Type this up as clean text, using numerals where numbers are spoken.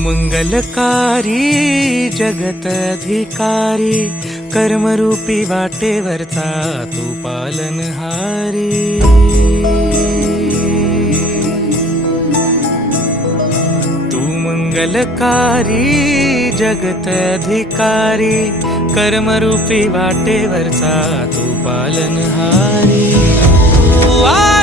मंगलकारी जगत अधिकारी, कर्मरूपी वाटेवरचा तू पालनहारी। तू मंगलकारी जगत अधिकारी, कर्मरूपी वाटेवरचा तू पालनहारी।